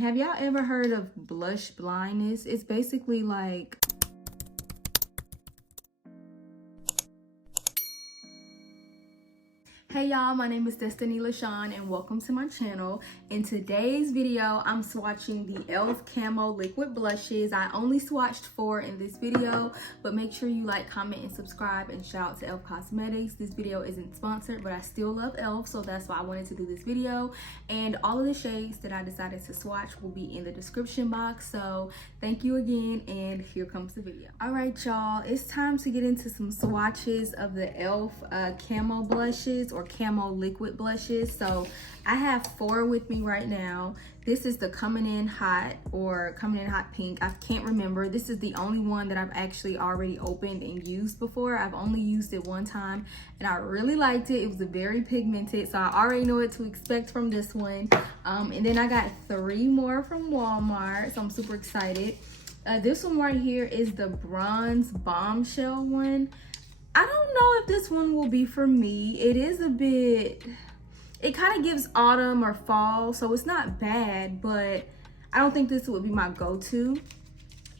have y'all ever heard of blush blindness? It's basically like, hey y'all, my name is Lashan and welcome to my channel. In today's video, I'm swatching the e.l.f. camo liquid blushes. I only swatched 4 in this video, but make sure you like, comment, and subscribe, and shout out to e.l.f. Cosmetics. This video isn't sponsored, but I still love e.l.f., so that's why I wanted to do this video. And all of the shades that I decided to swatch will be in the description box, so thank you again, and here comes the video. All right, y'all, it's time to get into some swatches of the e.l.f. Camo blushes, or camo liquid blushes. So I have 4 with me right now. This is the Coming In Hot, or Coming In Hot Pink. I can't remember. This is the only one that I've actually already opened and used before. I've only used it one time and I really liked it. It was very pigmented, so I already know what to expect from this one. And then I got 3 more from Walmart, so I'm super excited. This one right here is the bronze bombshell one. I don't know if this one will be for me. It is a bit, it kind of gives autumn or fall, so it's not bad, but I don't think this would be my go-to.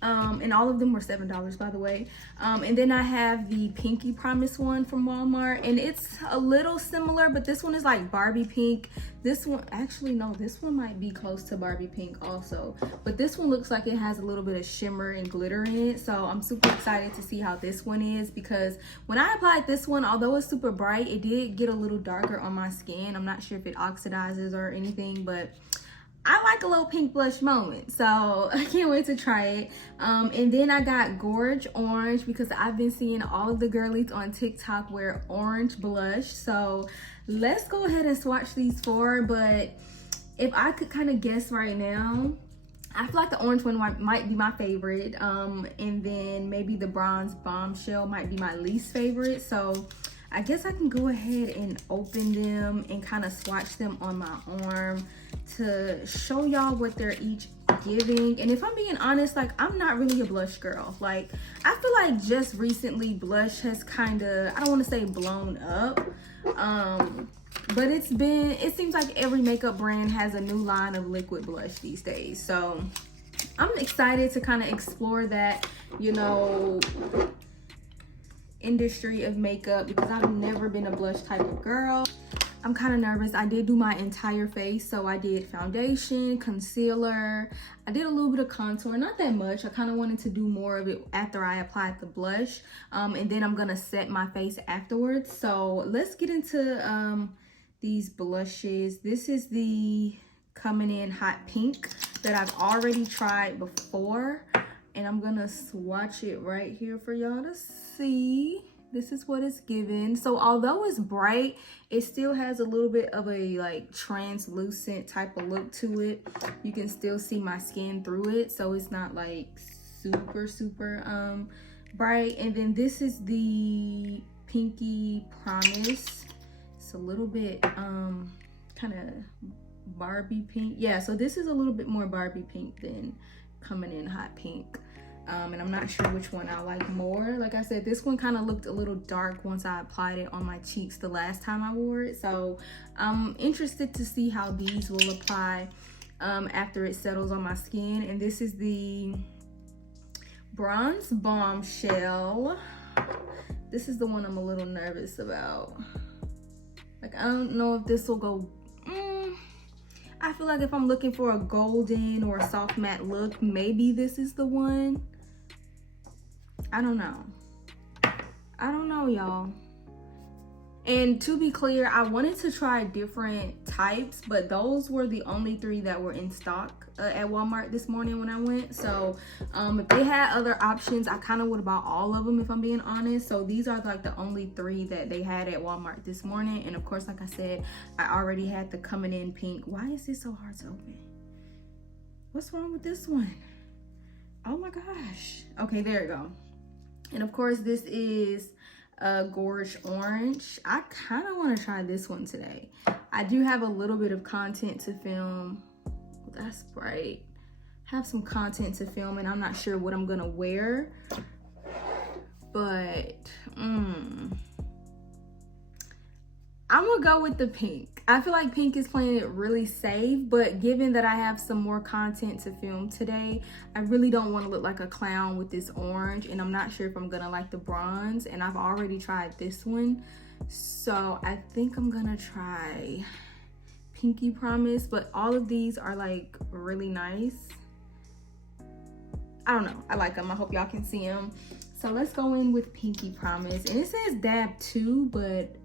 And all of them were $7, by the way. And then I have the Pinky Promise one from Walmart, and it's a little similar, but this one is like Barbie pink. This one, actually no, this one might be close to Barbie pink also, but this one looks like it has a little bit of shimmer and glitter in it. So I'm super excited to see how this one is, because when I applied this one, although it's super bright, it did get a little darker on my skin. I'm not sure if it oxidizes or anything, but I like a little pink blush moment, so I can't wait to try it. And then I got Gorge Orange, because I've been seeing all of the girlies on TikTok wear orange blush. So let's go ahead and swatch these 4. But if I could kind of guess right now, I feel like the orange one might be my favorite. And then maybe the bronze bombshell might be my least favorite. So I guess I can go ahead and open them and kind of swatch them on my arm to show y'all what they're each giving. And if I'm being honest, like, I'm not really a blush girl. Like, I feel like just recently blush has kind of, I don't want to say blown up, but it seems like every makeup brand has a new line of liquid blush these days. So I'm excited to kind of explore that, you know, industry of makeup, because I've never been a blush type of girl. I'm kind of nervous. I did do my entire face, so I did foundation, concealer, I did a little bit of contour, not that much. I kind of wanted to do more of it after I applied the blush, and then I'm gonna set my face afterwards. So let's get into these blushes. This is the Coming In Hot Pink that I've already tried before, and I'm gonna swatch it right here for y'all to see. This is what it's given. So although it's bright, it still has a little bit of a like translucent type of look to it. You can still see my skin through it, so it's not like super bright. And then this is the Pinky Promise. It's a little bit kind of Barbie pink. Yeah, so this is a little bit more Barbie pink than Coming In Hot Pink. And I'm not sure which one I like more. Like I said, this one kind of looked a little dark once I applied it on my cheeks the last time I wore it. So I'm interested to see how these will apply after it settles on my skin. And this is the Bronze Bombshell. This is the one I'm a little nervous about. Like, I don't know if this will go, I feel like if I'm looking for a golden or a soft matte look, maybe this is the one. I don't know, y'all. And to be clear, I wanted to try different types, but those were the only 3 that were in stock at Walmart this morning when I went. So if they had other options, I kind of would have bought all of them, if I'm being honest. So these are like the only 3 that they had at Walmart this morning. And of course, like I said, I already had the Coming In Pink. Why is this so hard to open? What's wrong with this one? Oh my gosh. Okay, there we go. And of course, this is Gorge Orange. I kind of want to try this one today. I do have a little bit of content to film. That's bright. Have some content to film, and I'm not sure what I'm gonna wear, but I'm gonna go with the pink. I feel like pink is playing it really safe, but given that I have some more content to film today, I really don't want to look like a clown with this orange, and I'm not sure if I'm gonna like the bronze, and I've already tried this one. So I think I'm gonna try Pinky Promise, but all of these are like really nice. I don't know, I like them. I hope y'all can see them. So let's go in with Pinky Promise, and it says dab 2, but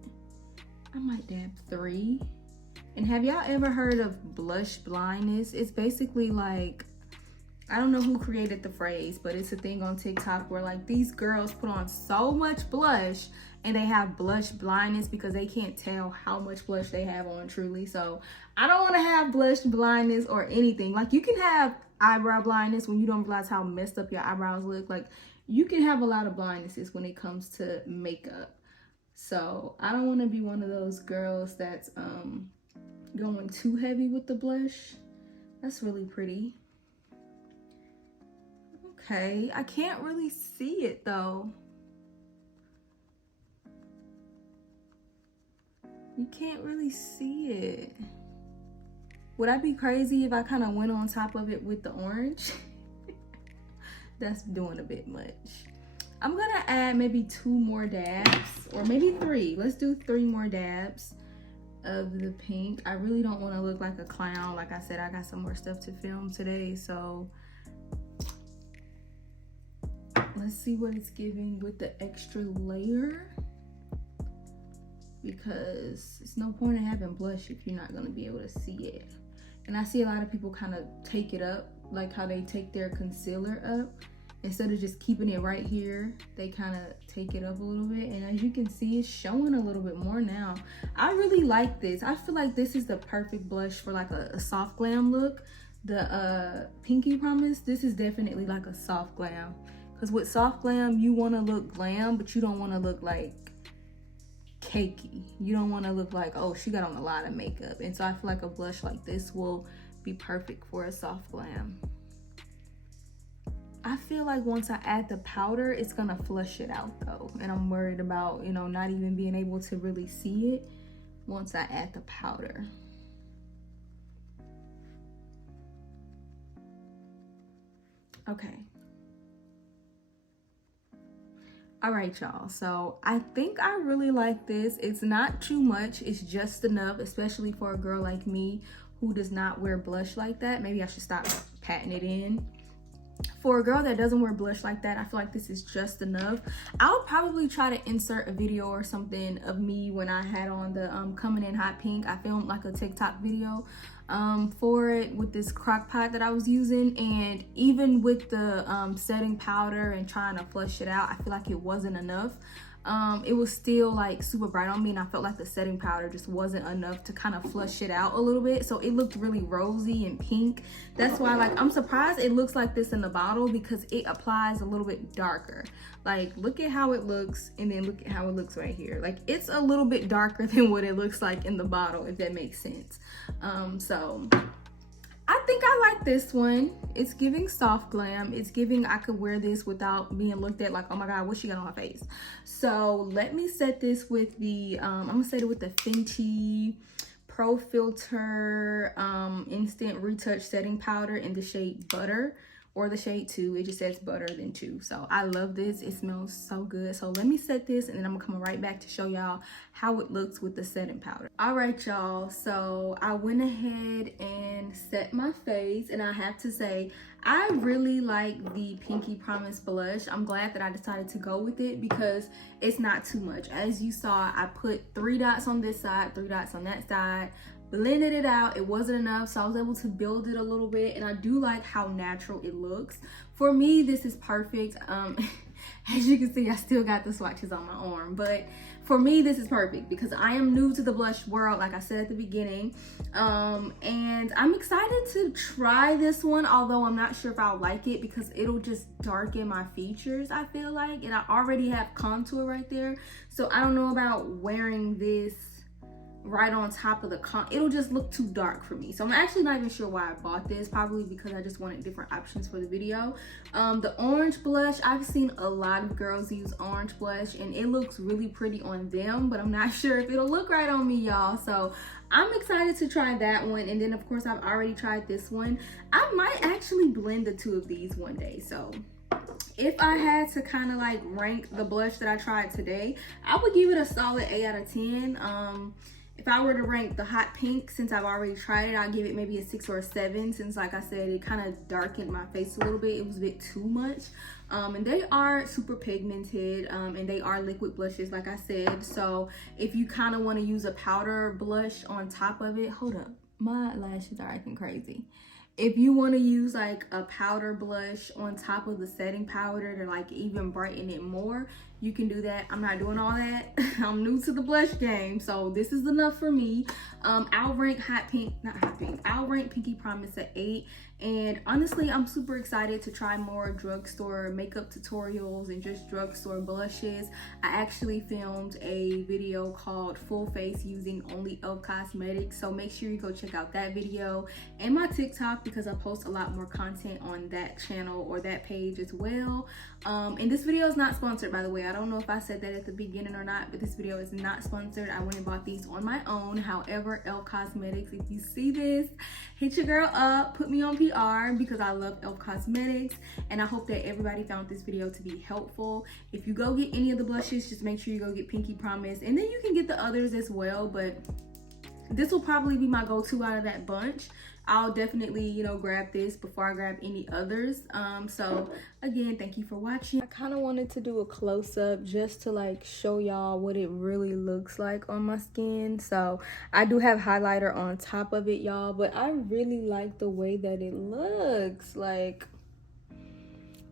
I might dab 3. And have y'all ever heard of blush blindness? It's basically like, I don't know who created the phrase, but it's a thing on TikTok where like these girls put on so much blush and they have blush blindness because they can't tell how much blush they have on truly. So I don't want to have blush blindness or anything. Like, you can have eyebrow blindness when you don't realize how messed up your eyebrows look. Like, you can have a lot of blindnesses when it comes to makeup. So I don't want to be one of those girls that's going too heavy with the blush. That's really pretty. Okay, I can't really see it though. You can't really see it. Would I be crazy if I kind of went on top of it with the orange? That's doing a bit much. I'm gonna add maybe 2 more dabs, or maybe 3. Let's do 3 more dabs of the pink. I really don't want to look like a clown. Like I said, I got some more stuff to film today, so let's see what it's giving with the extra layer, because it's no point in having blush if you're not going to be able to see it. And I see a lot of people kind of take it up, like how they take their concealer up. Instead of just keeping it right here, they kind of take it up a little bit. And as you can see, it's showing a little bit more now. I really like this. I feel like this is the perfect blush for like a soft glam look. The Pinky Promise, this is definitely like a soft glam. Because with soft glam, you want to look glam, but you don't want to look like cakey. You don't want to look like, oh, she got on a lot of makeup. And so I feel like a blush like this will be perfect for a soft glam. I feel like once I add the powder, it's gonna flush it out though. And I'm worried about, you know, not even being able to really see it once I add the powder. Okay. All right, y'all. So I think I really like this. It's not too much. It's just enough, especially for a girl like me who does not wear blush like that. Maybe I should stop patting it in. For a girl that doesn't wear blush like that, I feel like this is just enough. I'll probably try to insert a video or something of me when I had on the Coming in Hot Pink. I filmed like a TikTok video for it with this crock pot that I was using, and even with the setting powder and trying to flush it out, I feel like it wasn't enough. It was still like super bright on me, and I felt like the setting powder just wasn't enough to kind of flush it out a little bit. So it looked really rosy and pink. That's why, like, I'm surprised it looks like this in the bottle, because it applies a little bit darker. Like, look at how it looks, and then look at how it looks right here. Like, it's a little bit darker than what it looks like in the bottle, if that makes sense. So I think I like this one. It's giving soft glam. It's giving I could wear this without being looked at like, oh my god, what she got on her face. So let me set this with the I'm gonna set it with the Fenty Pro Filter Instant Retouch Setting Powder in the shade Butter, or the shade 2. It just says Butter then 2. So I love this. It smells so good. So let me set this, and then I'm gonna come right back to show y'all how it looks with the setting powder. All right, y'all. So I went ahead and set my face, and I have to say, I really like the Pinky Promise blush. I'm glad that I decided to go with it because it's not too much. As you saw, I put 3 dots on this side, 3 dots on that side, blended it out. It wasn't enough, so I was able to build it a little bit, and I do like how natural it looks. For me, this is perfect. As you can see, I still got the swatches on my arm, but for me, this is perfect because I am new to the blush world, like I said at the beginning, and I'm excited to try this one, although I'm not sure if I'll like it because it'll just darken my features, I feel like, and I already have contour right there, so I don't know about wearing this right on top of the it'll just look too dark for me. So I'm actually not even sure why I bought this, probably because I just wanted different options for the video. The orange blush, I've seen a lot of girls use orange blush and it looks really pretty on them, but I'm not sure if it'll look right on me, y'all. So I'm excited to try that one. And then of course I've already tried this one. I might actually blend the two of these one day. So if I had to kind of like rank the blush that I tried today, I would give it a solid 8 out of 10. If I were to rank the hot pink, since I've already tried it, I'll give it maybe a 6 or a 7, since like I said, it kind of darkened my face a little bit. It was a bit too much. And they are super pigmented, and they are liquid blushes, like I said. So if you kind of want to use a powder blush on top of it, hold up, my lashes are acting crazy. If you want to use like a powder blush on top of the setting powder to like even brighten it more, you can do that. I'm not doing all that. I'm new to the blush game, so this is enough for me. I'll rank I'll rank Pinky Promise at 8. And honestly, I'm super excited to try more drugstore makeup tutorials and just drugstore blushes. I actually filmed a video called Full Face using only e.l.f. cosmetics, so make sure you go check out that video and my TikTok, because I post a lot more content on that channel or that page as well. And this video is not sponsored, by the way. I don't know if I said that at the beginning or not, but this video is not sponsored. I went and bought these on my own. However, e.l.f. Cosmetics, if you see this, hit your girl up, put me on PR, because I love e.l.f. Cosmetics, and I hope that everybody found this video to be helpful. If you go get any of the blushes, just make sure you go get Pinky Promise, and then you can get the others as well, but this will probably be my go-to out of that bunch. I'll definitely, you know, grab this before I grab any others. So again, thank you for watching. I kind of wanted to do a close-up just to like show y'all what it really looks like on my skin. So I do have highlighter on top of it, y'all, but I really like the way that it looks. Like,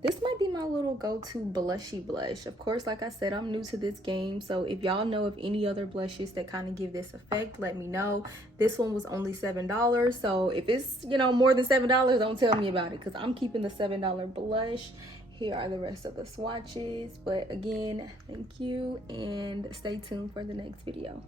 this might be my little go-to blushy blush. Of course, like I said, I'm new to this game, so if y'all know of any other blushes that kind of give this effect, let me know. This one was only $7, so if it's, you know, more than $7, don't tell me about it, because I'm keeping the $7 blush. Here are the rest of the swatches, but again, thank you, and stay tuned for the next video.